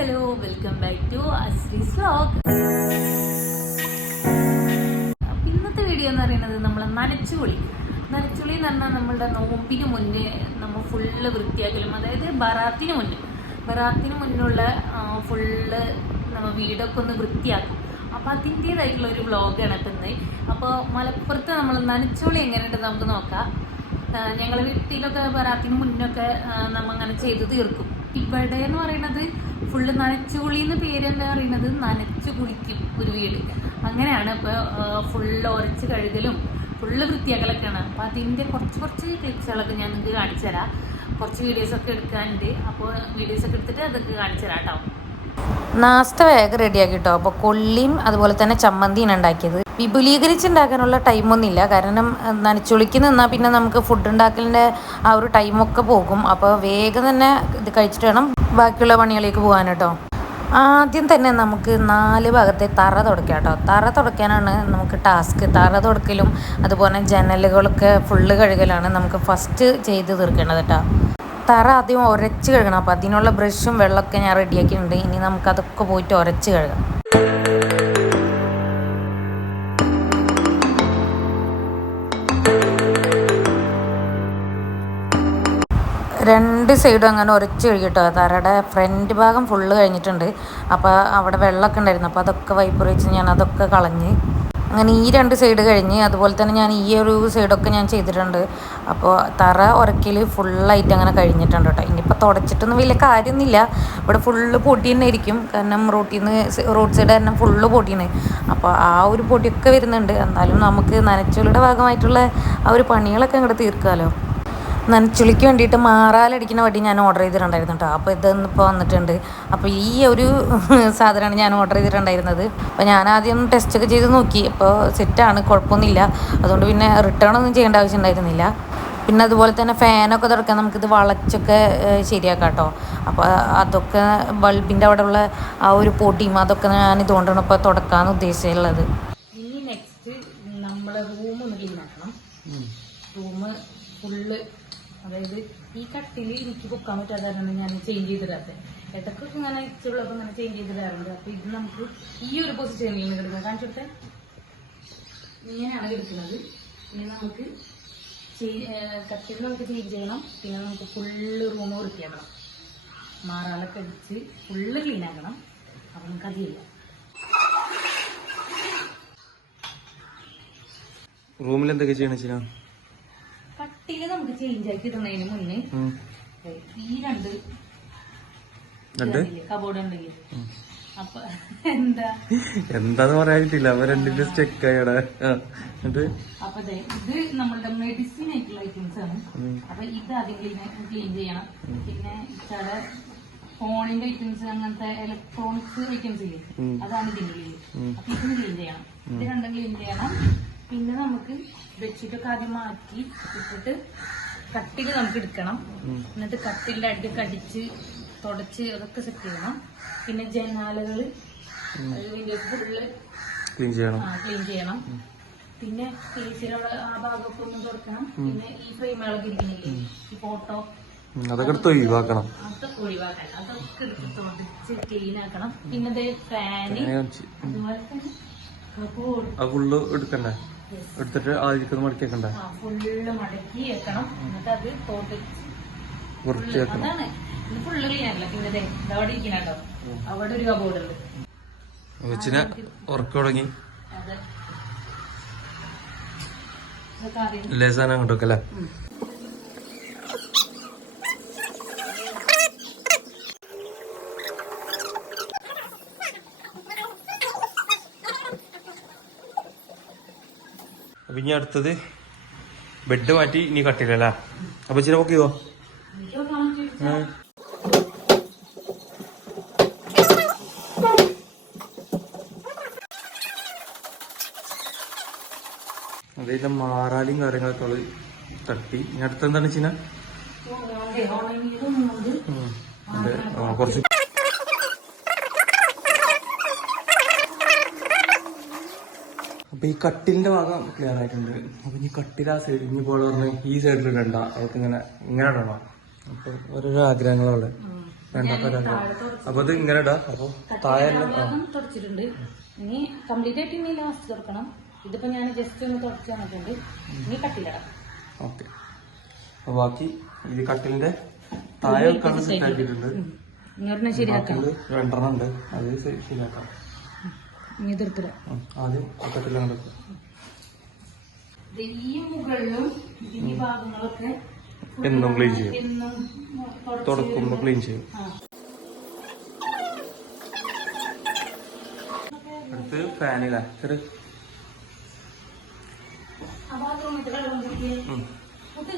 Hello welcome back to Ashree's vlog ഇന്നത്തെ video എന്ന് പറയുന്നത് നമ്മൾ നനച്ചുപൊളി നനച്ചുളി എന്ന് പറഞ്ഞാൽ നമ്മളുടെ നോമ്പിന് മുന്നേ നമ്മൾ ഫുള്ള് വൃത്തിയാക്കലും അതായത് ബറാത്തിന് മുന്നേ. ബറാത്തിന് മുന്നുള്ള ഫുള്ള് നമ്മൾ വീടൊക്കെ ഒന്ന് വൃത്തിയാക്കും. അപ്പോൾ അതിന്റേതായിട്ടുള്ള ഒരു വ്ളോഗാണ് ഇന്ന്. അപ്പോൾ മലപ്പുറത്ത് നമ്മൾ നനച്ചുളി എങ്ങനെയുണ്ടെന്ന് നമുക്ക് നോക്കാം. ഞങ്ങൾ വീട്ടിലൊക്കെ ബറാത്തിന് മുന്നൊക്കെ നമ്മൾ അങ്ങനെ ചെയ്ത് തീർക്കും. ഇവിടെ എന്ന് പറയുന്നത് ഫുള്ള് നനച്ചുകുളി എന്ന് പേരെന്താ പറയുന്നത് നനച്ചു കുളിക്കും ഒരു വീട്. അങ്ങനെയാണ് ഇപ്പോൾ ഫുള്ള് ഉരച്ച് കഴുകലും ഫുള്ള് വൃത്തിയാക്കലൊക്കെയാണ്. അപ്പോൾ അതിന്റെ കുറച്ച് കുറച്ച് ക്ലിപ്സുകളൊക്കെ ഞാൻ നിങ്ങൾക്ക് കാണിച്ചു തരാം. കുറച്ച് വീഡിയോസൊക്കെ എടുക്കാനുണ്ട്. അപ്പോൾ വീഡിയോസൊക്കെ എടുത്തിട്ട് അതൊക്കെ കാണിച്ചു തരാം കേട്ടോ. നാസ്ത വേഗം റെഡിയാക്കി കേട്ടോ അപ്പോൾ കൊള്ളിയും അതുപോലെ തന്നെ ചമ്മന്തിയാണ് ഉണ്ടാക്കിയത്. വിപുലീകരിച്ചുണ്ടാക്കാനുള്ള ടൈമൊന്നുമില്ല. കാരണം നനച്ചുളിക്ക് നിന്നാൽ പിന്നെ നമുക്ക് ഫുഡ് ഉണ്ടാക്കലിന്റെ ആ ഒരു ടൈമൊക്കെ പോകും. അപ്പോൾ വേഗം തന്നെ ഇത് കഴിച്ചിട്ട് വേണം ബാക്കിയുള്ള പണികളിലേക്ക് പോകാൻ കേട്ടോ ആദ്യം തന്നെ നമുക്ക് നാല് ഭാഗത്തെ തറ തുടക്കാം കേട്ടോ തറ തുടയ്ക്കാനാണ് നമുക്ക് ടാസ്ക്. തറ തുടക്കലും അതുപോലെ ജനലുകളൊക്കെ ഫുള്ള് കഴുകലാണ് നമുക്ക് ഫസ്റ്റ് ചെയ്ത് തീർക്കേണ്ടത് കേട്ടോ തറ ആദ്യം ഉരച്ച് കഴുകണം. അപ്പോൾ അതിനുള്ള ബ്രഷും വെള്ളമൊക്കെ ഞാൻ റെഡിയാക്കിയിട്ടുണ്ട് ഇനി നമുക്കതൊക്കെ പോയിട്ട് ഉരച്ച് കഴുകാം. രണ്ട് സൈഡും അങ്ങനെ ഉരച്ച് കഴുകിട്ടോ തറയുടെ ഫ്രണ്ട് ഭാഗം ഫുള്ള് കഴിഞ്ഞിട്ടുണ്ട്. അപ്പോൾ അവിടെ വെള്ളമൊക്കെ ഉണ്ടായിരുന്നു. അപ്പോൾ അതൊക്കെ വൈപ്പർ വെച്ച് ഞാൻ അതൊക്കെ കളഞ്ഞ് അങ്ങനെ ഈ രണ്ട് സൈഡ് കഴിഞ്ഞ് അതുപോലെ തന്നെ ഞാൻ ഈ ഒരു സൈഡൊക്കെ ഞാൻ ചെയ്തിട്ടുണ്ട്. അപ്പോൾ തറ ഉരക്കൽ ഫുള്ളായിട്ട് അങ്ങനെ കഴിഞ്ഞിട്ടുണ്ട് കേട്ടോ. ഇനിയിപ്പോൾ തുടച്ചിട്ടൊന്നും വലിയ കാര്യമൊന്നുമില്ല. ഇവിടെ ഫുള്ള് പൊടി തന്നെ ആയിരിക്കും കാരണം റോട്ടിൽ നിന്ന് റോഡ് സൈഡ് തന്നെ ഫുള്ള് പൊടിയാണ് അപ്പോൾ ആ ഒരു പൊടിയൊക്കെ വരുന്നുണ്ട്. എന്നാലും നമുക്ക് നനച്ചുകളുടെ ഭാഗമായിട്ടുള്ള ആ ഒരു പണികളൊക്കെ അങ്ങോട്ട് തീർക്കാമല്ലോ നനച്ചുളിക്ക് വേണ്ടിയിട്ട് മാറാലടിക്കുന്ന വടി ഞാൻ ഓർഡർ ചെയ്തിട്ടുണ്ടായിരുന്നു കേട്ടോ അപ്പോൾ ഇതൊന്നിപ്പോൾ വന്നിട്ടുണ്ട്. അപ്പോൾ ഈ ഒരു സാധനമാണ് ഞാൻ ഓർഡർ ചെയ്തിട്ടുണ്ടായിരുന്നത്. അപ്പോൾ ഞാൻ ആദ്യം ടെസ്റ്റ് ഒക്കെ ചെയ്ത് നോക്കി. അപ്പോൾ സെറ്റാണ് കുഴപ്പമൊന്നുമില്ല. അതുകൊണ്ട് പിന്നെ റിട്ടേൺ ഒന്നും ചെയ്യേണ്ട ആവശ്യം ഉണ്ടായിരുന്നില്ല പിന്നെ അതുപോലെ തന്നെ ഫാനൊക്കെ തുറക്കാൻ നമുക്കിത് വളച്ചൊക്കെ ശരിയാക്കാം കേട്ടോ അപ്പോൾ അതൊക്കെ ബൾബിന്റെ അവിടെയുള്ള ആ ഒരു പൊടിയും അതൊക്കെ ഞാൻ ഇതുകൊണ്ടാണ് ഇപ്പോൾ തുടക്കാമെന്ന് ഉദ്ദേശിച്ചുള്ളത് ഇനി നെക്സ്റ്റ് നമ്മൾ റൂം ഒന്ന് ക്ലീൻ ആക്കണം റൂം ഫുള്ള് അതായത് ഈ കട്ടിൽ എനിക്ക് പൊക്കാൻ പറ്റാത്തതാണ് ഞാൻ ചേഞ്ച് ചെയ്തിടാത്തത് ഇടയ്ക്ക് ഇങ്ങനെ ഇച്ചുള്ളപ്പോൾ ഇങ്ങനെ ചേഞ്ച് ചെയ്തിടാറുണ്ട്. അപ്പോൾ ഇത് നമുക്ക് ഈ ഒരു പൊസിഷനിൽ നിന്ന് കിടക്കുന്നത്. കാണിച്ചോട്ടെ? ഇങ്ങനെയാണ് കിടക്കുന്നത്. ഇനി നമുക്ക് കട്ടിൽ നമുക്ക് ചേഞ്ച് ചെയ്യണം. പിന്നെ നമുക്ക് ഫുള്ള് റൂം വൃത്തിയാക്കണം. മാറാളൊക്കെ അടിച്ച് ഫുള്ള് ക്ലീൻ ആക്കണം. അപ്പം നമുക്ക് അതില്ല ചെയ്യാം. റൂമിൽ എന്തൊക്കെ ചെയ്യണം ചില കട്ടിൽ നമുക്ക് ചേഞ്ച് ആക്കി ഇടുന്നതിന് മുന്നേ ഈ രണ്ട് കബോർഡ് ഉണ്ടെങ്കിൽ. അപ്പൊ എന്താ? എന്താന്ന് പറയാനിട്ടില്ല. അവ രണ്ടിന്റെ സ്റ്റെക്ക് ആയടെ എന്നിട്ട്? അപ്പൊ ഇത് നമ്മളുടെ മെഡിസിൻ ആയിട്ടുള്ള ഐറ്റംസ് ആണ്. അപ്പൊ ഇത് ആദ്യം ക്ലീൻ ചെയ്യണം. പിന്നെ ഇച്ചാടെ ഫോണിന്റെ ഐറ്റംസ് അങ്ങനത്തെ ഇലക്ട്രോണിക്സ് ഐറ്റംസ് ഇല്ലേ? അതാണ് ഇതിന്റെ ക്ലീൻ അപ്പൊ ഇത് ക്ലീൻ ചെയ്യണം. ഇത് രണ്ടും ക്ലീൻ ചെയ്യണം. പിന്നെ നമുക്ക് ബെഡ്ഷീറ്റ് ഒക്കെ ആദ്യം മാറ്റി ഇട്ടിട്ട് കട്ടിൽ നമുക്ക് എടുക്കണം. എന്നിട്ട് കട്ടിലിന്റെ അടുത്ത് കടിച്ച് തുടച്ച് അതൊക്കെ സെറ്റ് ചെയ്യണം. പിന്നെ ജനാലകൾ ഫുള്ള് ക്ലീൻ ചെയ്യണം. ക്ലീൻ ചെയ്യണം. പിന്നെ ടീച്ചറുടെ ആ ഭാഗമൊക്കെ ഒന്ന് തുറക്കണം. പിന്നെ ഈ ഫ്രെയിമുകളൊക്കെ ഇരിക്കുന്നില്ലേ ഈ ഫോട്ടോ അതൊക്കെ എടുത്ത് ഒഴിവാക്കണം. അതൊക്കെ ഒഴിവാക്കണം. അതൊക്കെ എടുത്ത് തുടച്ച് ക്ലീൻ ആക്കണം. പിന്നെ ഫാന്. അതുപോലെ തന്നെ അത് ഫുള്ള് എടുക്കണ്ടേ? എടുത്തിട്ട് ആദ്യം മടക്കി വെക്കണ്ടേ ആ ഫുള്ള് മടക്കി വെക്കണം. എന്നിട്ട് അത് വെക്കണം ഫുള്ള് ക്ലീൻ പിന്നെ അവിടെ ഇരിക്കണ അവിടെ ഒരു കബോർഡ് ഉണ്ട്. ഉറക്കം തുടങ്ങി. എല്ലാ സാധനം അങ്ങോട്ട് വെക്കല്ലേ? അപ്പൊ ഇനി അടുത്തത് ബെഡ് മാറ്റി ഇനി കട്ടില്ല അപ്പൊ ചില നോക്കിയോ അതായത് മാറാലും കാര്യങ്ങളൊക്കെ അവൾ തട്ടി. ഇനി അടുത്തെന്താണ് ചിന്ന? കുറച്ച് അപ്പൊ ഈ കട്ടിലിന്റെ ഭാഗം ക്ലിയർ ആയിട്ടുണ്ട്. അപ്പൊ ഇനി കട്ടിൽ ആ സൈഡ് ഇനി പോലെ പറഞ്ഞ ഈ സൈഡിൽ ഇടണ്ട അതൊക്കെ ഇങ്ങനെ ഇങ്ങനെ ഇടണം. അപ്പൊ ഓരോരോ ആഗ്രഹങ്ങളുള്ളത് രണ്ടാമത്തെ അപ്പൊ അത് ഇങ്ങനെ ഇടാ. അപ്പൊ താഴെ. തുടച്ചിട്ടുണ്ട്. ഇനി കംപ്ലീറ്റ് ആയിട്ട് ഇനി ലാസ്റ്റ് തുറക്കണം ഇതിപ്പോ ഞാൻ ജസ്റ്റ് ഒന്ന് തുടച്ച് ഇനി കട്ടിലിടാം ഓക്കെ. അപ്പൊ ബാക്കി ഈ കട്ടിലിന്റെ താഴെ വെക്കാണ്ട് സെറ്റ് ആക്കിയിട്ടുണ്ട്. രണ്ടെണ്ണം ഉണ്ട്. അത് ശരിയാക്കാം. ഇനി ആദ്യം ആ കട്ടിലാണ് ഈ മുകളിലും ഈ ഭാഗങ്ങളൊക്കെ എന്നും ക്ലീൻ ചെയ്യും. എന്നും തുടക്കുമ്പോ ക്ലീൻ ചെയ്യും. അടുത്ത് ഫാനിലാ ചെറു. ബാത്റൂമിൽ വെള്ളം കുടിക്കുക ഉം. അത്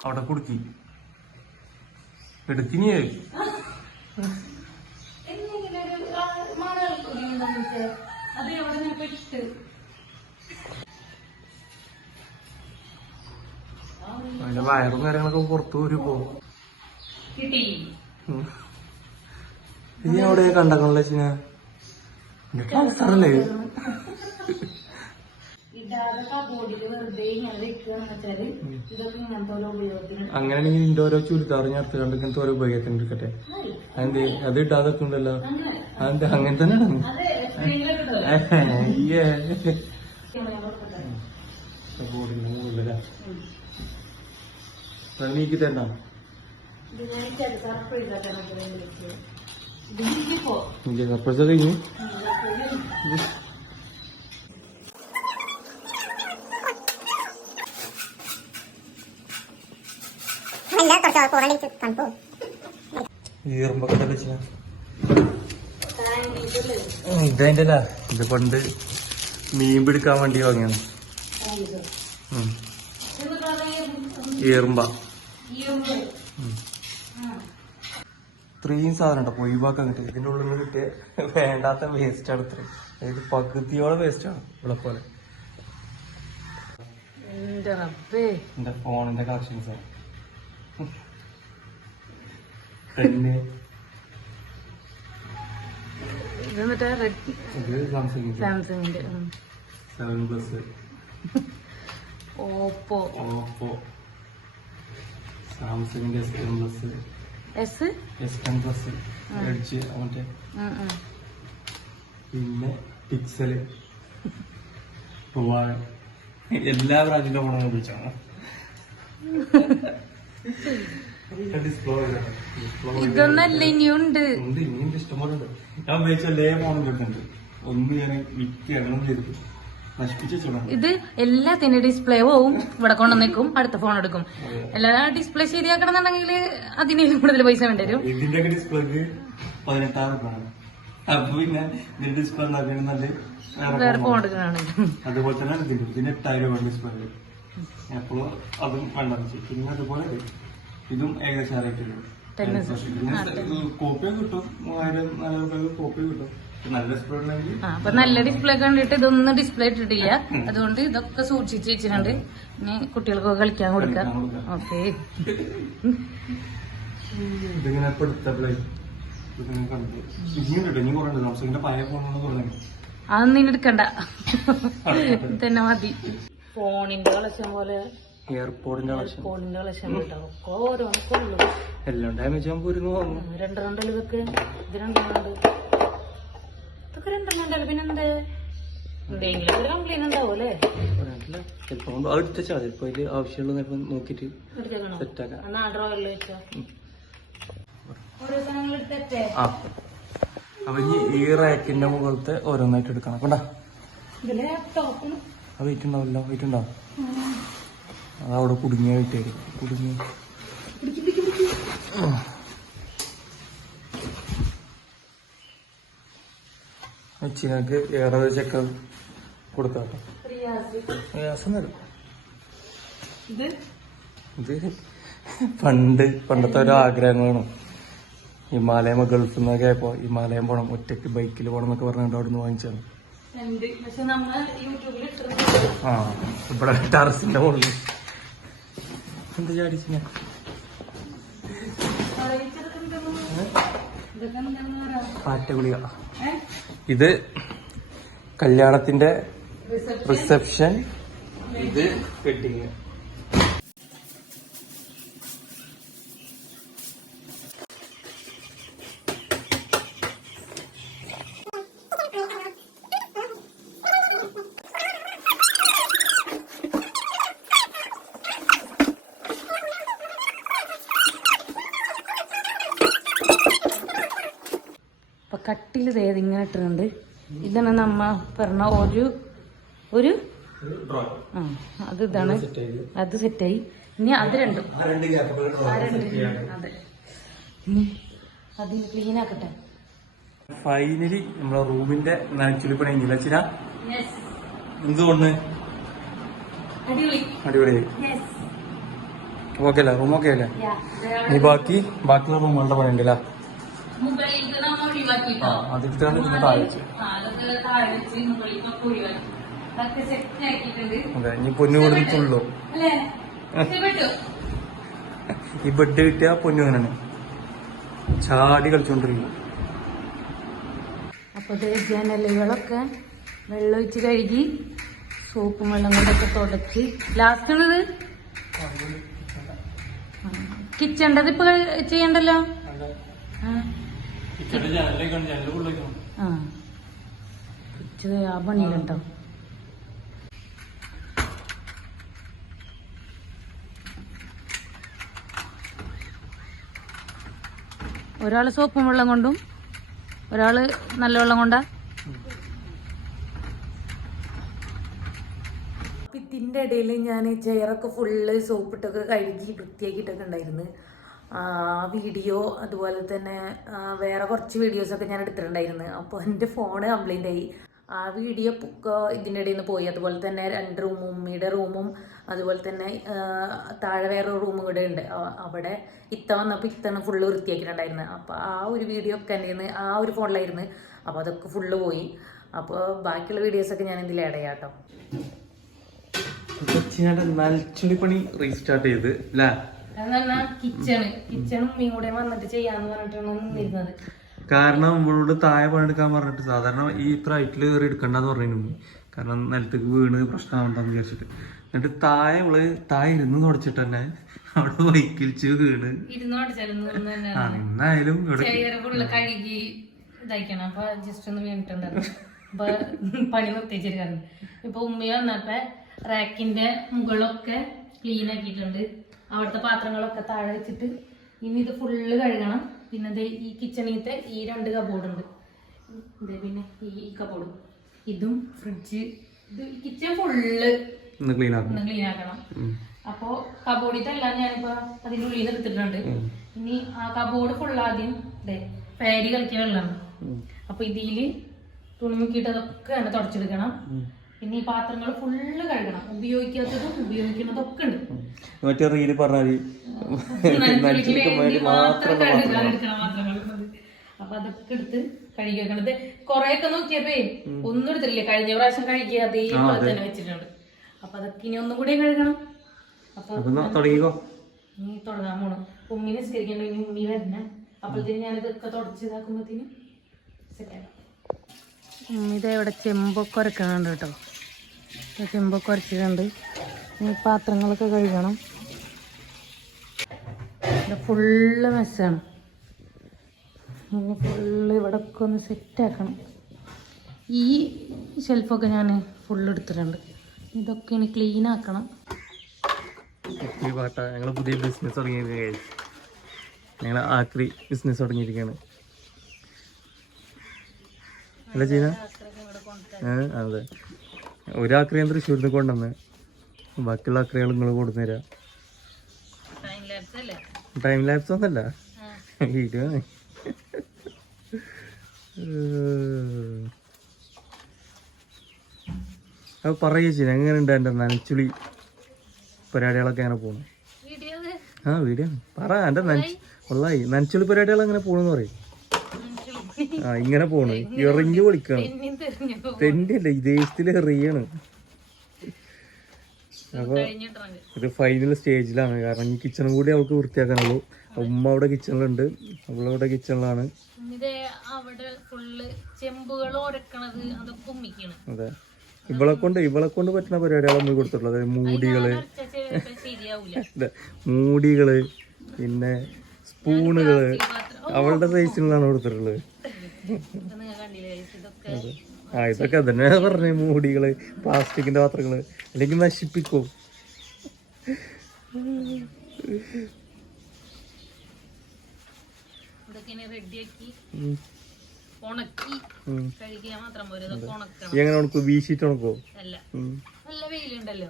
അവിടെ കുടുക്കി എടുക്കിനി എന്തെങ്കിലും ഒരു ആ, മണൽ കുടിക്കുന്ന മിസ്സേ. അത് എവിടെ കുടുക്കി എടുക്കിനിയേ അതിന്റെ വയറും കാര്യങ്ങളൊക്കെ പുറത്തു വരുമ്പോ ഇനി അവിടെ കണ്ടക്കണല്ലോ വെച്ചാ അവസരല്ലേ ഇടാതെ കബോർഡിൽ വെറുതെ ഇങ്ങനെ വെക്കുകയെന്ന് വെച്ചാൽ ഇതൊക്കെ ഇങ്ങനത്തെ ഓരോ ഉപയോഗത്തിന് അങ്ങനെയാണെങ്കിൽ നിന്റെ ഓരോ ചുരിദാർ ഞാൻ എടുത്ത് കണ്ട് ഇങ്ങനത്തെ ഓരോ ഉപയോഗത്തിന് എടുക്കട്ടെ അതെന്ത്? അത് ഇടാതെ ഉണ്ടല്ലോ അതെന്ത്? അങ്ങനെ തന്നെ. ബോർഡിന്റെ മുകളിലല്ലേ നീക്കി തരണ്ട ഞാൻ ചെറിയ സർപ്രൈസ് ആക്കാനൊക്കെ വേണ്ടി വെച്ചു. ഇത് ഇരിക്കുമ്പോ, നീക്കി സർപ്രൈസ് കഴിഞ്ഞു വെച്ചാ അല്ല ഇത് പണ്ട് മീൻ പിടിക്കാൻ വേണ്ടി വാങ്ങിയാണ് താങ്ങിയിട്ട്. ഉം. എന്നിട്ട് അത് ഈറുമ്പ ഈ ഒരു ഇത്രയും സാധനം ഉണ്ടോ? ഒഴിവാക്കാൻ കിട്ടും ഇതിന്റെ ഉള്ളിൽ നിന്ന് കിട്ടിയ വേണ്ടാത്ത വേസ്റ്റ് ആണ് ഇത്രയും. അതായത് പകുതിയോളം വേസ്റ്റ് ആണ് ഇവിടെ പോലെ. എന്റെ റബ്ബേ. എന്റെ ഫോണിന്റെ കളക്ഷൻസ് പിന്നെ ഇത് മറ്റേ റെഡ് ഇത് സാംസങ് സാംസങ്ങിന്റെ ഉം. സെവൻ പ്ലസ് ഓപ്പോ ഓപ്പോ സാംസങ്ങിന്റെ S ten plus S S ten plus edge അങ്ങനത്തെ. ഉം, ഉം. പിന്നെ പിക്സൽ എല്ലാ ബ്രാൻഡിന്റെ ഫോണും ഉപയോഗിച്ചാണ് ഇതൊന്നല്ല ഇനിയുണ്ട് ഇനിയുണ്ട് ഇനിയും ഇഷ്ടംപോലെ ഉണ്ട് ഞാൻ ഉപയോഗിച്ച കിട്ടുന്നുണ്ട് ഒന്ന് ഞാൻ മിക്ക ചെയ്തിട്ട് വെച്ചോളാം. ഇത് എല്ലാത്തിന്റെ ഡിസ്പ്ലേ പോവും ഇവിടെ കൊണ്ടുവന്നേക്കും അടുത്ത ഫോൺ എടുക്കും. എല്ലാ ഡിസ്പ്ലേ ശരിയാക്കണമെന്നുണ്ടെങ്കിൽ അതിന് കൂടുതൽ പൈസ വേണ്ടി വരും. ഇതിന്റെ ഡിസ്പ്ലേക്ക് പതിനെട്ടാറ് അപ്പൊ പിന്നെ ഇതിന്റെ ഡിസ്പ്ലേ വേറെ ഫോൺ എടുക്കുന്നതാണ് അതുപോലെ തന്നെ ഇതിന്റെ ഇതിന് എട്ടായിരം രൂപ ഡിസ്പ്ലേ അപ്പോഴും അതും വേണ്ട പിന്നെ അതുപോലെ ഇത്. ഏകദേശം തന്നെ കോപ്പി കിട്ടും. മൂവായിരം നാലായിരം കോപ്പി കിട്ടും. നല്ല ഡിസ്പ്ലേ ആ അപ്പൊ നല്ല ഡിസ്പ്ലേ കണ്ടിട്ട് ഇതൊന്നും ഡിസ്പ്ലേ ഇട്ടിട്ടില്ല. അതുകൊണ്ട് ഇതൊക്കെ സൂക്ഷിച്ച് വെച്ചിട്ടുണ്ട്. ഇനി കുട്ടികൾക്കൊക്കെ കളിക്കാൻ കൊടുക്കാം. ഓക്കെ. ഇതിങ്ങനെ അതൊന്നും ഇനി എടുക്കണ്ട. തന്നെ മതി. ഫോണിന്റെ കളക്ഷൻ പോലെ. എയർപോർട്ടിന്റെ കളക്ഷൻ. ഫോണിന്റെ കളക്ഷൻ കേട്ടോ. ഓരോന്ന് കൊള്ളും. എല്ലാം ഡാമേജ് ആകുമ്പോ ഒരു രണ്ട് രണ്ടല്ല ഇതൊക്കെ. ഇത് രണ്ടെണ്ണുണ്ട് ഇതൊക്കെ രണ്ടെണ്ണുണ്ടല്ലോ പിന്നെന്തേ? എന്തെങ്കിലും ഒരു കംപ്ലൈന്റ് ഉണ്ടാവും അല്ലേ? പറയാനില്ല. ചിലപ്പോ അത് എടുത്തുവെച്ചാൽ ഇപ്പൊ ഇതിൽ ആവശ്യമുള്ള നോക്കിട്ട് അപ്പൊ ഈ റാക്കിന്റെ മുകളിലത്തെ ഓരോന്നായിട്ട് എടുക്കണം. കൊണ്ടാ? ലാപ്ടോപ്പ് ആ വെയിറ്റ് ഉണ്ടാവില്ല വെയിറ്റ് ഉണ്ടാവും അത് അവിടെ കുടുങ്ങിയ വെയിറ്റ് ആയിരിക്കും കുടുങ്ങി. വേറെ ഏറെ ചെക്ക കൊടുത്താട്ടോ പ്രയാസം തരും. ഇത്? ഇത് പണ്ട് പണ്ടത്തെ ഒരു ആഗ്രഹങ്ങളാണ്. ഹിമാലയം ഗൾഫിൽ നിന്നൊക്കെ ആയപ്പോ ഹിമാലയം പോണം ഒറ്റയ്ക്ക് ബൈക്കിൽ പോണം എന്നൊക്കെ പറഞ്ഞിട്ട് അവിടെ നിന്ന് വാങ്ങിച്ചാണ് ഉണ്ട്. പക്ഷെ നമ്മൾ യൂട്യൂബിൽ ആ ഇവിടെ ടെറസിന്റെ മുകളിൽ. എന്ത് ചാടിച്ചു പാറ്റഗുളിക. ഇത് കല്യാണത്തിന്റെ റിസപ്ഷൻ. ഇത് വെഡിങ് അപ്പൊ കട്ടിൽ തേത് ഇങ്ങനെ ഇട്ടിട്ടുണ്ട് ഇതാണ് നമ്മ പറഞ്ഞ ഒരു ഒരു? ആ അത് ഇതാണ്. അത് സെറ്റായി ഇനി അത് രണ്ടും. ആ രണ്ട് അതെ. ഇനി അതിന് ക്ലീൻ ആക്കട്ടെ. ഫൈനലി നമ്മളെ റൂമിന്റെ നനച്ചുള്ളി പണി എന്തുകൊണ്ട്? അടിപൊളി. അടിപൊളിയായി ഓക്കെ അല്ലേ? റൂം ഓക്കെ അല്ലേ? ഇനി ബാക്കി ബാക്കിയുള്ള റൂമുകളുടെ പണി ഉണ്ടല്ലേ മുകളിലേക്ക് നമ്മൾ പിന്നെ താഴെ വെച്ച് ആ, അതൊക്കെ താഴെ വെച്ച് മുകളിലേക്കൊക്കെ ഒഴിവാക്കി. അതൊക്കെ സെറ്റ് ആക്കിയിട്ടുണ്ട്. അതെ ഇനി പൊന്നു കൊടുത്തുള്ളൂ അല്ലേ? ഈ ബെഡ് കിട്ടിയ പൊന്നു അങ്ങനെയാണ്. ചാടി കളിച്ചോണ്ടിരിക്കും അപ്പോൾ ഇത് ജനലുകളൊക്കെ വെള്ളം ഒഴിച്ച് കഴുകി സോപ്പും വെള്ളം കൊണ്ടൊക്കെ തുടച്ച്. ലാസ്റ്റ് കിച്ചണ്ടത് ഇപ്പൊ ചെയ്യണ്ടല്ലോ? ആ. ഒരാൾ സോപ്പും വെള്ളം കൊണ്ടും ഒരാൾ നല്ല വെള്ളം കൊണ്ടാ? ഇതിന്റെ ഇടയിൽ ഞാൻ ചെയറൊക്കെ ഫുള്ള് സോപ്പിട്ടൊക്കെ കഴുകി വൃത്തിയാക്കിയിട്ടൊക്കെ ഉണ്ടായിരുന്നു. വീഡിയോ അതുപോലെ തന്നെ വേറെ കുറച്ച് വീഡിയോസൊക്കെ ഞാൻ എടുത്തിട്ടുണ്ടായിരുന്നു. അപ്പോൾ എന്റെ ഫോണ് കംപ്ലൈന്റ് ആയി. ആ വീഡിയോ ഇതിന്റെ ഇടയിൽ നിന്ന് പോയി. അതുപോലെ തന്നെ രണ്ട് റൂമും ഉമ്മയുടെ റൂമും അതുപോലെ തന്നെ താഴെ വേറെ റൂമും കൂടെ ഉണ്ട് അവിടെ ഇത്ത വന്നപ്പോൾ ഇത്താണ് ഫുള്ള് വൃത്തിയാക്കിയിട്ടുണ്ടായിരുന്നു. അപ്പോൾ ആ ഒരു വീഡിയോ ഒക്കെ എന്റെ ആ ഒരു ഫോണിലായിരുന്നു അപ്പോൾ അതൊക്കെ ഫുള്ള് പോയി. അപ്പോൾ ബാക്കിയുള്ള വീഡിയോസൊക്കെ ഞാൻ ഇതിൽ ചെയ്യാം കേട്ടോ കൊച്ചിനാട് നനച്ചുള്ളി പണി റീസ്റ്റാർട്ട് ചെയ്ത് അല്ലേ കിച്ചണ് കിച്ചണും കൂടെ വന്നിട്ട് ചെയ്യാന്ന് പറഞ്ഞിട്ടാണ് നിന്നിരുന്നത്. കാരണം ഇവളോട് താഴെ പണിയെടുക്കാൻ പറഞ്ഞിട്ട് സാധാരണ ഈ ഇത്ര ഹൈറ്റിൽ കയറി എടുക്കണ്ടെന്ന് പറഞ്ഞു കാരണം നിലത്തേക്ക് വീണ് പ്രശ്നമാണെന്ന് വിചാരിച്ചിട്ട്. എന്നിട്ട് താഴെ ഇവൾ താഴെ ഇരുന്ന് തുടച്ചിട്ട് തന്നെ അവിടെ വൈക്കിലിച്ച് വീണ്. എന്നായാലും കഴുകി ഇതാക്കണം അപ്പൊ ജസ്റ്റ് ഒന്ന് വീണിട്ടുണ്ടായിരുന്നു. അപ്പൊ പണി നിർത്തിച്ചിരിക്കാറുണ്ട് ഇപ്പൊ ഉമ്മ വന്നപ്പോ റാക്കിന്റെ മുകളൊക്കെ ക്ലീൻ ആക്കിയിട്ടുണ്ട്. അവിടുത്തെ പാത്രങ്ങളൊക്കെ താഴെ വെച്ചിട്ട് ഇനി ഇത് ഫുള്ള് കഴുകണം. പിന്നെ ഇത് ഈ കിച്ചണിലത്തെ ഈ രണ്ട് കബോർഡ് ഉണ്ട്. ദേ പിന്നെ ഈ കബോർഡ് ഇതും ഫ്രിഡ്ജ് ഇത് കിച്ചൺ ഫുള്ള് ക്ലീൻ ആക്കണം. അപ്പോ കബോർഡിത്തെ എല്ലാം ഞാനിപ്പോ അതിന്റെ ഉള്ളിൽ എടുത്തിട്ടുണ്ട്. ഇനി ആ കബോർഡ് ഫുൾ ആദ്യം ഫാരി കളിക്കാൻ വെള്ളമാണ്. അപ്പൊ ഇതിൽ തുണി മുക്കിയിട്ട് അതൊക്കെ തുടച്ചെടുക്കണം പിന്നെ ഈ പാത്രങ്ങൾ ഫുള്ള് കഴുകണം. ഉപയോഗിക്കാത്തതും ഉപയോഗിക്കുന്നതൊക്കെ ഉണ്ട്. മറ്റേ റീൽ പറഞ്ഞാൽ മാത്രം പാത്രങ്ങൾ അപ്പൊ അതൊക്കെ എടുത്ത് കഴുകി വെക്കണത് കൊറേ ഒക്കെ നോക്കിയപ്പേ ഒന്നും എടുത്തില്ലേ കഴിഞ്ഞ പ്രാവശ്യം കഴുകിയ അതേപോലെ തന്നെ വെച്ചിട്ടുണ്ട്. അപ്പൊ അതൊക്കെ ഇനി ഒന്നും കൂടി കഴുകണം. അപ്പൊ തുടങ്ങിക്കോ. ഇനി തുടങ്ങാൻ പോണം. ഉമ്മി നിസ്കരിക്കണ്ട ഇനി ഉമ്മി വരണേ. അപ്പോഴത്തേന് ഞാനിതൊക്കെ തുടച്ച് ഇതാക്കുമ്പോഴത്തേന് സെറ്റാക്കാം ഇത് ഇവിടെ ചെമ്പൊക്കെ ഉരക്കണുണ്ട് കേട്ടോ. ചെമ്പൊക്കെ ഉരച്ചിട്ടുണ്ട് ഈ പാത്രങ്ങളൊക്കെ കഴുകണം. ഫുള്ള് മെസ്സാണ് ഫുള്ള് ഇവിടെ ഒക്കെ ഒന്ന് സെറ്റാക്കണം ഈ ഷെൽഫൊക്കെ ഞാൻ ഫുള്ള് എടുത്തിട്ടുണ്ട്. ഇതൊക്കെ ഇനി ക്ലീൻ ആക്കണം. ഞങ്ങൾ പുതിയ ബിസിനസ് തുടങ്ങിയിരിക്കുകയാണ് ഞങ്ങൾ ആക്രി ബിസിനസ് തുടങ്ങിയിരിക്കുകയാണ്. അല്ല ഏ അതെ. ഒരു ആക്രി ഞാൻ തൃശ്ശൂരിൽ നിന്ന് കൊണ്ടുവന്ന് ബാക്കിയുള്ള ആക്രികൾ നിങ്ങൾ കൊടുത്തുതരാം ടൈം ലാപ്സ് ഒന്നല്ല വീഡിയോ ആണ്. ഏഹ്. അപ്പൊ പറയൂ ചേച്ചി എങ്ങനെയുണ്ട് എന്റെ നനച്ചുളി പരിപാടികളൊക്കെ അങ്ങനെ പോണു? ആ വീഡിയോ. പറ എന്റെ നനച്ച് ഉള്ളായി നനച്ചുളി പരിപാടികൾ എങ്ങനെ പോണെന്ന് പറയും. ആ ഇങ്ങനെ പോണു. എറിഞ്ഞു പൊളിക്കാണ് ദേശത്തിൽ എറിയാണ്. കഴിഞ്ഞിട്ടുണ്ട്. ഇത് ഫൈനൽ സ്റ്റേജിലാണ് കാരണം ഈ കിച്ചണും കൂടി അവൾക്ക് വൃത്തിയാക്കാനുള്ളൂ. ഉമ്മ അവിടെ കിച്ചണിലുണ്ട് അവളവിടെ കിച്ചണിലാണ് അതെ. ഇവളെ കൊണ്ട് ഇവളെ കൊണ്ട് പറ്റുന്ന പരിപാടി നമ്മൾ കൊടുത്തിട്ടുള്ളത്. അതായത് മൂടികൾ. മൂടികൾ പിന്നെ സ്പൂണുകൾ. അവളുടെ സൈസിലാണ് കൊടുത്തിട്ടുള്ളത്. ആ ഇതൊക്കെ തന്നെ പറഞ്ഞ മൂടികൾ പ്ലാസ്റ്റിക്കിന്റെ പാത്രങ്ങൾ. അല്ലെങ്കിൽ നശിപ്പിക്കോ. എങ്ങനെ ഉണക്കോ? വീശിട്ട് ഉണക്കോ? നല്ല വെയിലുണ്ടല്ലോ.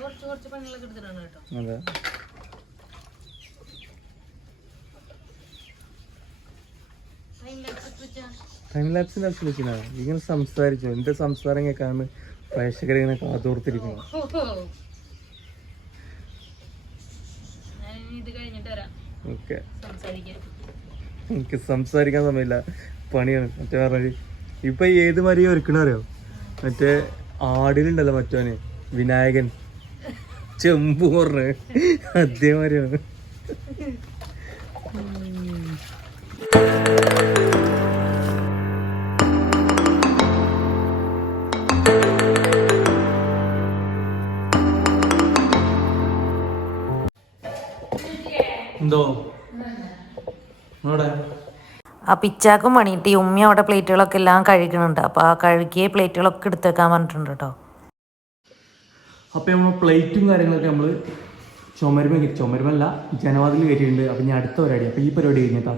കുറച്ച് കുറച്ച് പണികളൊക്കെ എടുത്തിട്ടാണ് കേട്ടോ. ടൈം ലാപ്സിന്റെ ആവശ്യം വെച്ചിനാ ഇങ്ങനെ സംസാരിച്ചു. എന്റെ സംസാരം കേൾക്കാന്ന് പ്രേക്ഷകരെ ഇങ്ങനെ ഓക്കെ. സംസാരിക്കാൻ എനിക്ക് സംസാരിക്കാൻ സമയമില്ല. പണിയാണ്. മറ്റേ പറഞ്ഞത്. ഇപ്പൊ ഏത് മരിയോ ഒരുക്കണ അറിയോ? മറ്റേ ആടിലുണ്ടല്ലോ മറ്റോന്. വിനായകൻ. ചെമ്പു പറഞ്ഞ്. എന്തോ? ആ പിച്ചാക്കും പണിയിട്ട് ഈ ഉമ്മി അവിടെ പ്ലേറ്റുകളൊക്കെ എല്ലാം കഴുകുന്നുണ്ട് അപ്പോൾ ആ കഴുകിയ പ്ലേറ്റുകളൊക്കെ എടുത്തേക്കാൻ പറഞ്ഞിട്ടുണ്ട് കേട്ടോ. അപ്പോൾ നമ്മൾ പ്ലേറ്റും കാര്യങ്ങളൊക്കെ നമ്മൾ ചുമരുമ ചുമരുമല്ല ജനവാതിൽ കയറ്റിയിട്ടുണ്ട്. അപ്പം ഞാൻ അടുത്ത പരിപാടി അപ്പൊ ഈ പരിപാടി കഴിഞ്ഞിട്ടാ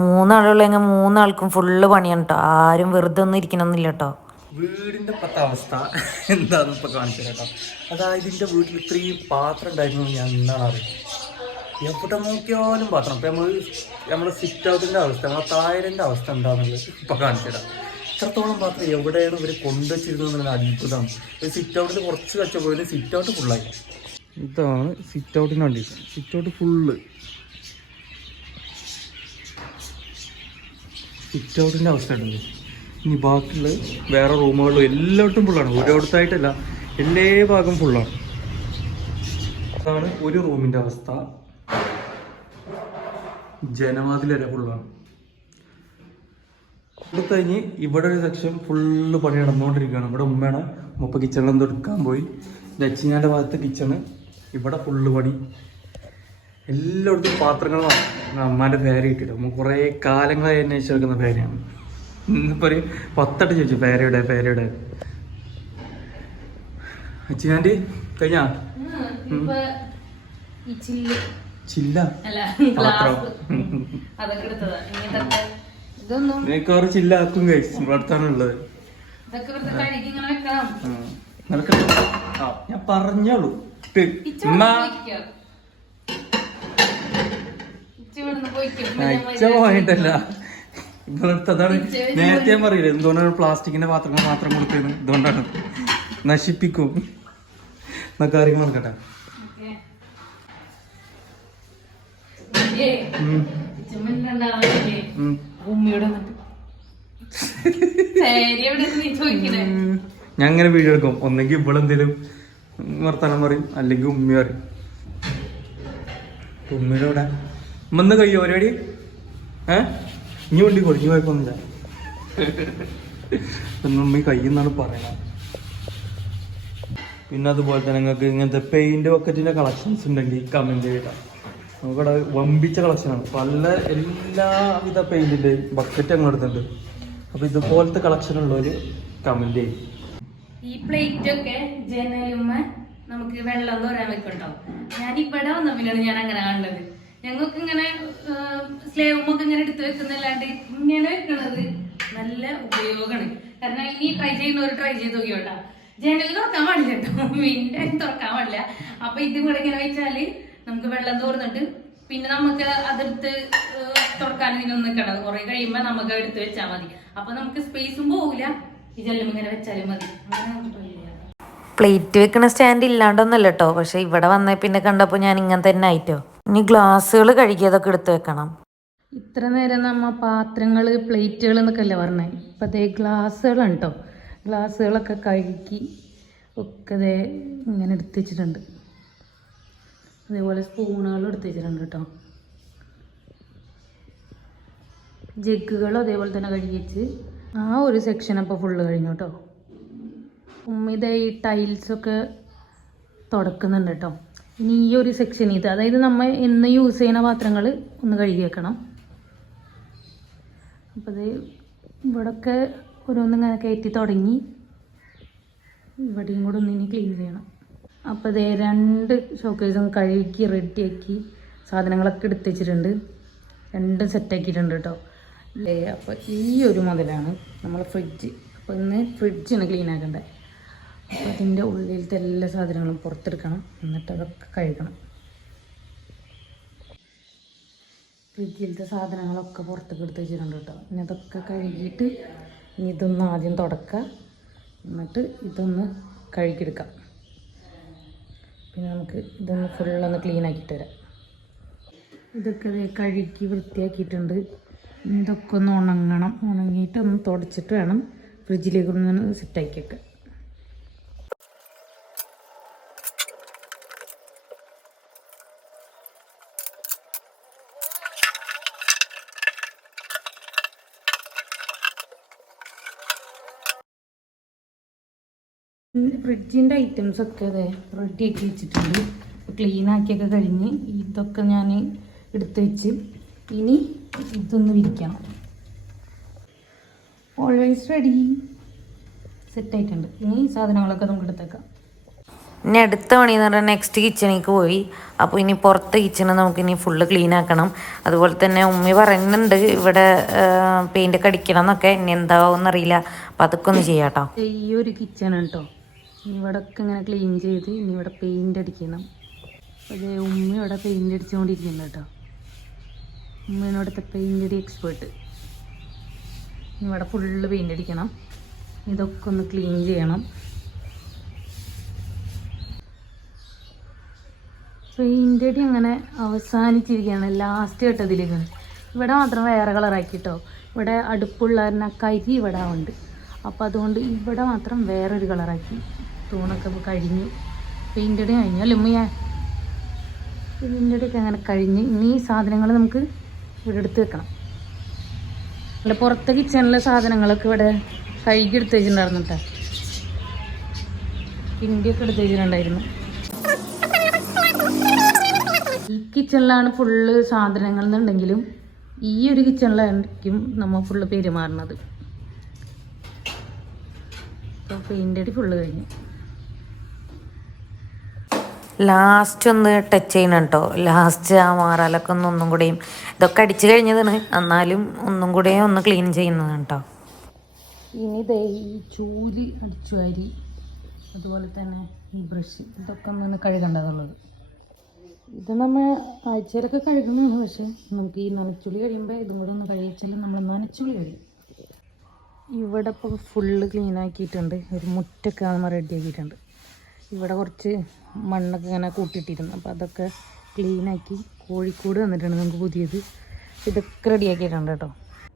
മൂന്നാളുള്ളെങ്കിൽ മൂന്നാൾക്കും ഫുള്ള് പണിയാണ് കേട്ടോ. ആരും വെറുതെ ഒന്നും ഇരിക്കണമെന്നില്ല കേട്ടോ. വീടിന്റെ ഇപ്പോഴത്തെ അവസ്ഥ എന്താണെന്ന് ഇപ്പോൾ കാണിച്ചു കേട്ടോ. അതായത് എന്റെ വീട്ടിൽ ഇത്രയും പാത്രം ഉണ്ടായിരുന്നു ഞാൻ എന്താണ് അറിയുന്നത് എവിടെ നോക്കിയാലും പാത്രം. ഇപ്പം നമ്മൾ നമ്മുടെ സിറ്റ് ഔട്ടിന്റെ അവസ്ഥ നമ്മളെ തായരന്റെ അവസ്ഥ എന്താണെന്നുള്ളത് ഇപ്പം കാണിച്ചിടാം തരാം. ഇത്രത്തോളം പാത്രം എവിടെയാണ് ഇവർ കൊണ്ടുവച്ചിരുന്നത് അത്ഭുതം. സിറ്റ് ഔട്ടിൽ കുറച്ച് വെച്ചപ്പോൾ സിറ്റ് ഔട്ട് ഫുള്ളായി ഇതാണ് sit ഔട്ടിന്റെ condition sit out full sit ഔട്ടിന്റെ അവസ്ഥ ഉണ്ട് ഇനി ബാക്കിയുള്ള വേറെ റൂമുകളിലും എല്ലായിടത്തും ഫുള്ളാണ് ഒരിടത്തായിട്ടല്ല എല്ലാ ഭാഗം ഫുള്ളാണ് അതാണ് ഒരു റൂമിന്റെ അവസ്ഥ. ജനവാതിൽ വരെ ഫുള്ളാണ് ഇത് കഴിഞ്ഞ് ഇവിടെ ഒരു സെക്ഷൻ ഫുള്ള് പണി നടന്നുകൊണ്ടിരിക്കുകയാണ്. ഇവിടെ ഉമ്മയാണ്. മുപ്പ കിച്ചണിലൊന്നും എടുക്കാൻ പോയി. ദക്ഷിണാന്റെ ഭാഗത്ത് കിച്ചണ് ഇവിടെ ഫുള്ള് പണി. എല്ലായിടത്തും പാത്രങ്ങളാണ് അമ്മാന്റെ പേര് കിട്ടിയിട്ട് നമുക്ക് കുറേ കാലങ്ങളായി അന്വേഷിച്ച് വെക്കുന്ന പേരയാണ്. ഇന്നിപ്പോൾ ഒരു പത്തട്ട് ചോദിച്ചു. പേരയുടെ പേരയുടെ അച്ചിനാന്റെ കഴിഞ്ഞാ? ഇപ്പൊ ഈ ചില്ല്. ചില്ല അല്ല പാത്രം ഗ്ലാസ്. അതൊക്കെ എടുത്തതാ. ഇനി ഇതൊക്കെ ഇതൊന്നും നിനക്ക് വേറെ ചില്ല ആക്കും കഴിച്ചു ഇവിടെ ഉള്ളത്. ഇതൊക്കെ വെറുതെ കഴുകി വെക്കാം ആ. ആ ഞാൻ പറഞ്ഞോളൂ. പോയിട്ടല്ല ഇവിടുത്തെ അതാണ് നേരത്തെ ഞാൻ പറയില്ല എന്തുകൊണ്ടാണ് പ്ലാസ്റ്റിക്കിന്റെ പാത്രങ്ങൾ മാത്രം കൊടുത്തത്? ഇതുകൊണ്ടാണ്. നശിപ്പിക്കും. എന്നൊക്കെ കാര്യങ്ങൾ നടക്കട്ടെ ഞാൻ അങ്ങനെ വീഡിയോ എടുക്കും. ഒന്നെങ്കിൽ ഇവിടെ എന്തെങ്കിലും വർത്തമാനം പറയും. അല്ലെങ്കിൽ ഉമ്മ പറയും. ഉമ്മയുടെ ഇവിടെ ഉമ്മന്ന് കഴിയോ പരിപാടി? ഏ? ഇനി വണ്ടി കൊടുഞ്ഞു പോയപ്പോന്നില്ല ഉമ്മ കയ്യെന്നാണ് പറയണത് പിന്നെ അതുപോലെ തന്നെ നിങ്ങൾക്ക് ഇങ്ങനത്തെ പെയിന്റ് ബക്കറ്റിന്റെ കളക്ഷൻസ് ഉണ്ടെങ്കിൽ കമന്റ് ചെയ്താൽ നമുക്കിവിടെ വമ്പിച്ച കളക്ഷനാണ് പല എല്ലാവിധ പെയിന്റിന്റെ ബക്കറ്റ് അങ്ങ് എടുത്തിട്ടുണ്ട്. അപ്പൊ ഇതുപോലത്തെ കളക്ഷൻ ഉള്ളവർ കമന്റ് ചെയ്യും. ഈ പ്ലേറ്റ് ഒക്കെ ജനലുമ്മ നമുക്ക് വെള്ളം തോരാൻ വെക്കട്ടോ. ഞാൻ ഇവിടെ വന്ന പിന്നെയാണ് ഞാൻ അങ്ങനെ കാണുന്നത് ഞങ്ങൾക്ക് ഇങ്ങനെ സ്ലേവുമൊക്കെ ഇങ്ങനെ എടുത്ത് വെക്കുന്നല്ലാണ്ട് ഇങ്ങനെ വെക്കണത് നല്ല ഉപയോഗമാണ്. കാരണം ഇനി ട്രൈ ചെയ്യുന്നവർ ട്രൈ ചെയ്ത് നോക്കിയോട്ടാ. ജനൽ തുറക്കാൻ പാടില്ല കേട്ടോ. വിൻഡോ തുറക്കാൻ പാടില്ല. അപ്പൊ ഇതും കൂടെ ഇങ്ങനെ വെച്ചാൽ നമുക്ക് വെള്ളം തോർന്നിട്ട് പിന്നെ നമുക്ക് അതെടുത്ത് തുറക്കാൻ ഇതിനൊന്നും നിൽക്കണത് കുറെ കഴിയുമ്പോ നമുക്ക് എടുത്ത് വെച്ചാൽ മതി. അപ്പൊ നമുക്ക് സ്പേസും പോകില്ല ഈ ജെല്ലും ഇങ്ങനെ വെച്ചാലും മതി. പ്ലേറ്റ് വെക്കണ സ്റ്റാൻഡ് ഇല്ലാണ്ടൊന്നല്ല കേട്ടോ പക്ഷെ ഇവിടെ വന്നേ പിന്നെ കണ്ടപ്പോൾ ഞാൻ ഇങ്ങനെ തന്നെ ആയിട്ടോ. ഇനി ഗ്ലാസ്സുകൾ കഴുകിയതൊക്കെ എടുത്ത് വെക്കണം. ഇത്ര നേരം നമ്മ പാത്രങ്ങൾ പ്ലേറ്റുകൾ എന്നൊക്കെ അല്ലേ പറഞ്ഞേ? ഇപ്പം അതേ ഗ്ലാസ്സുകളുണ്ടോ കേട്ടോ ഗ്ലാസ്സുകളൊക്കെ കഴുകി ഒക്കെ ദേ ഇങ്ങനെ എടുത്ത് വെച്ചിട്ടുണ്ട്. അതേപോലെ സ്പൂണുകളും എടുത്ത് കേട്ടോ. ജഗ്ഗുകളും അതേപോലെ തന്നെ കഴുകി വെച്ച് ആ ഒരു സെക്ഷൻ അപ്പോൾ ഫുള്ള് കഴിഞ്ഞു കേട്ടോ. ഉമ്മിത ഈ ടൈൽസൊക്കെ തുടക്കുന്നുണ്ട് കേട്ടോ. ഇനി ഈ ഒരു സെക്ഷൻ ഇത് അതായത് നമ്മൾ എന്ന് യൂസ് ചെയ്യുന്ന പാത്രങ്ങൾ ഒന്ന് കഴുകി വെക്കണം. അപ്പോൾ ഇത് ഇവിടൊക്കെ ഓരോന്നിങ്ങനെ കയറ്റി തുടങ്ങി. ഇവിടെയും കൂടെ ഒന്ന് ഇനി ക്ലീൻ ചെയ്യണം. അപ്പോൾ ഇതേ രണ്ട് ഷോക്കേസും കഴുകി റെഡിയാക്കി സാധനങ്ങളൊക്കെ എടുത്ത് വെച്ചിട്ടുണ്ട് രണ്ടും സെറ്റാക്കിയിട്ടുണ്ട് കേട്ടോ അല്ലേ അപ്പോൾ ഈ ഒരു മുതലാണ് നമ്മൾ ഫ്രിഡ്ജ് അപ്പോൾ ഇന്ന് ഫ്രിഡ്ജാണ് ക്ലീൻ ആക്കേണ്ടത് അപ്പോൾ അതിന്റെ ഉള്ളിലത്തെ എല്ലാ സാധനങ്ങളും പുറത്തെടുക്കണം. എന്നിട്ട് അതൊക്കെ കഴുകണം. ഫ്രിഡ്ജിലത്തെ സാധനങ്ങളൊക്കെ പുറത്തേക്ക് എടുത്ത് വെച്ചിട്ടുണ്ട് കേട്ടോ ഇനി അതൊക്കെ കഴുകിയിട്ട് ഇനി ഇതൊന്ന് ആദ്യം തുടക്കുക. എന്നിട്ട് ഇതൊന്ന് കഴുകിയെടുക്കാം. പിന്നെ നമുക്ക് ഇതൊന്ന് ഫുള്ളൊന്ന് ക്ലീൻ ആക്കിയിട്ട് തരാം ഇതൊക്കെ കഴുകി വൃത്തിയാക്കിയിട്ടുണ്ട്. ഇതൊക്കെ ഒന്ന് ഉണങ്ങണം. ഉണങ്ങിയിട്ട് ഒന്ന് തുടച്ചിട്ട് വേണം ഫ്രിഡ്ജിലേക്ക് ഒന്ന് സെറ്റാക്കി വെക്കാൻ. ഫ്രിഡ്ജിന്റെ ഐറ്റംസ് ഒക്കെ അതെ റെഡി ആക്കി വെച്ചിട്ടുണ്ട്. ക്ലീൻ ആക്കിയൊക്കെ കഴിഞ്ഞ് ഇതൊക്കെ ഞാൻ എടുത്തു വെച്ച് ഇനി ഇതൊന്ന് വിരിക്കണം. ഓൾവേസ് റെഡി സെറ്റ് ആയിട്ടുണ്ട്. ഇനി സാധനങ്ങളൊക്കെ നമുക്ക് എടുത്തേക്കാം. ഇനി അടുത്ത പണി എന്ന് പറഞ്ഞാൽ നെക്സ്റ്റ് കിച്ചണിലേക്ക് പോയി. അപ്പോൾ ഇനി പുറത്തെ കിച്ചണ് നമുക്ക് ഇനി ഫുള്ള് ക്ലീൻ ആക്കണം. അതുപോലെ തന്നെ ഉമ്മി പറയുന്നുണ്ട് ഇവിടെ പെയിന്റൊക്കെ അടിക്കണം എന്നൊക്കെ. ഇനി എന്താവും എന്നറിയില്ല അപ്പോൾ അതൊക്കെ ഒന്ന് ചെയ്യാം കേട്ടോ ഈ ഒരു കിച്ചൺ കേട്ടോ ഇവിടെ ഒക്കെ ഇങ്ങനെ ക്ലീൻ ചെയ്ത് ഇനി ഇവിടെ പെയിന്റ് അടിക്കണം. അതേ ഉമ്മ ഇവിടെ പെയിന്റ് അടിച്ചുകൊണ്ടിരിക്കുന്നുണ്ട് കേട്ടോ ഉമ്മയാണ് ഇവിടുത്തെ പെയിന്റ് അടി എക്സ്പേർട്ട് ഇവിടെ ഫുള്ള് പെയിന്റ് അടിക്കണം. ഇതൊക്കെ ഒന്ന് ക്ലീൻ ചെയ്യണം. പെയിന്റ് അടി അങ്ങനെ അവസാനിച്ചിരിക്കുകയാണ് ലാസ്റ്റ് കേട്ടതിലേക്ക് ഇവിടെ മാത്രം വേറെ കളറാക്കി കേട്ടോ ഇവിടെ അടുപ്പുള്ള കരി ഇവിടെ ഉണ്ട്. അപ്പോൾ അതുകൊണ്ട് ഇവിടെ മാത്രം വേറൊരു കളറാക്കി തൂണൊക്കെ കഴിഞ്ഞു. പെയിന്റഡ് കഴിഞ്ഞു അല്ലേ ഉമ്മ പെയിന്റ് അടിയൊക്കെ അങ്ങനെ കഴിഞ്ഞ് ഇനി ഈ സാധനങ്ങൾ നമുക്ക് ഇവിടെ എടുത്ത് വെക്കണം. അല്ല പുറത്തെ കിച്ചണിലെ സാധനങ്ങളൊക്കെ ഇവിടെ കഴുകി എടുത്ത് വെച്ചിട്ടുണ്ടായിരുന്നു കേട്ടോ. കിണ്ടിയൊക്കെ എടുത്ത് വെച്ചിട്ടുണ്ടായിരുന്നു. ഈ കിച്ചണിലാണ് ഫുള്ള് സാധനങ്ങൾ എന്നുണ്ടെങ്കിലും ഈ ഒരു കിച്ചണിലായിരിക്കും നമ്മൾ ഫുള്ള് പെരുമാറുന്നത്. അപ്പോൾ പെയിന്റ് അടി ഫുള്ള് കഴിഞ്ഞു. ലാസ്റ്റ് ഒന്ന് ടച്ച് ചെയ്യണം കേട്ടോ ലാസ്റ്റ് ആ മാറാലൊക്കെ ഒന്ന് ഒന്നും കൂടെയും ഇതൊക്കെ അടിച്ചു കഴിഞ്ഞതാണ്. എന്നാലും ഒന്നും കൂടെയും ഒന്ന് ക്ലീൻ ചെയ്യുന്നതാണ് കേട്ടോ ഇനി ദേ ഈ ചൂൽ അടിച്ചു വാരി അതുപോലെ തന്നെ ഈ ബ്രഷ് ഇതൊക്കെ ഒന്ന് കഴുകേണ്ടതുള്ളത്. ഇത് നമ്മൾ ആഴ്ചയിലൊക്കെ കഴുകുന്നതാണ് പക്ഷേ നമുക്ക് ഈ നനച്ചുളി കഴിയുമ്പോൾ ഇതും കൂടെ ഒന്ന് കഴിയിച്ചാലും നമ്മൾ നനച്ചുളി കഴിയും. ഇവിടെ ഇപ്പോൾ ഫുള്ള് ക്ലീൻ ആക്കിയിട്ടുണ്ട്. ഒരു മുറ്റൊക്കെ നമ്മൾ റെഡി ആക്കിയിട്ടുണ്ട്. ഇവിടെ കുറച്ച് മണ്ണൊക്കെ ഇങ്ങനെ കൂട്ടിയിട്ടിരുന്നു. അപ്പോൾ അതൊക്കെ ക്ലീനാക്കി കോഴിക്കോട് വന്നിട്ടുണ്ട് നമുക്ക് പുതിയത്. ഇതൊക്കെ റെഡിയാക്കിയിട്ടുണ്ട് കേട്ടോ.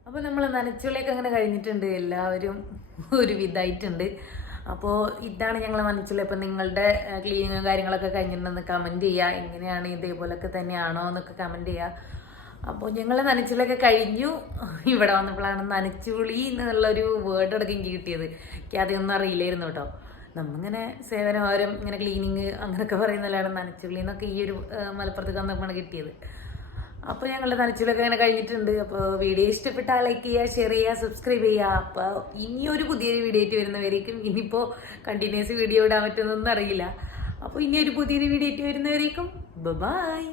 അപ്പോൾ നമ്മൾ നനച്ചുള്ളിയൊക്കെ അങ്ങനെ കഴിഞ്ഞിട്ടുണ്ട്. എല്ലാവരും ഒരു വിധമായിട്ടുണ്ട് അപ്പോൾ ഇതാണ് ഞങ്ങൾ നനച്ചുള്ളി. അപ്പോൾ നിങ്ങളുടെ ക്ലീനിങ്ങും കാര്യങ്ങളൊക്കെ കഴിഞ്ഞിട്ടുണ്ടെന്ന് കമന്റ് ചെയ്യുക എങ്ങനെയാണ് ഇതേപോലൊക്കെ തന്നെയാണോ എന്നൊക്കെ കമന്റ് ചെയ്യുക അപ്പോൾ ഞങ്ങൾ നനച്ചുള്ളിയൊക്കെ കഴിഞ്ഞു. ഇവിടെ വന്നപ്പോഴാണ് നനച്ചുളി എന്നുള്ളൊരു വേർഡ് അടക്കം കിട്ടിയത്. എനിക്ക് അതൊന്നും അറിയില്ലായിരുന്നു കേട്ടോ. നമ്മിങ്ങനെ സേവനവാരം ഇങ്ങനെ ക്ലീനിങ് അങ്ങനെയൊക്കെ പറയുന്നല്ലാണ് നനച്ചുള്ളി എന്നൊക്കെ ഈ ഒരു മലപ്പുറത്ത് മലപ്പുറത്തേക്ക് കിട്ടിയത്. അപ്പോൾ ഞങ്ങളുടെ നനച്ചിലൊക്കെ അങ്ങനെ കഴിഞ്ഞിട്ടുണ്ട്. അപ്പോൾ വീഡിയോ ഇഷ്ടപ്പെട്ടാൽ ലൈക്ക് ചെയ്യുക ഷെയർ ചെയ്യുക സബ്സ്ക്രൈബ് ചെയ്യുക. അപ്പോൾ ഇനിയൊരു പുതിയൊരു വീഡിയോ ആയിട്ട് വരുന്നവരേക്കും ഇനിയിപ്പോൾ കണ്ടിന്യൂസ് വീഡിയോ ഇടാൻ പറ്റുന്നൊന്നും അറിയില്ല. അപ്പോൾ ഇനിയൊരു പുതിയൊരു വീഡിയോ ആയിട്ട് വരുന്നവരേക്കും ബൈ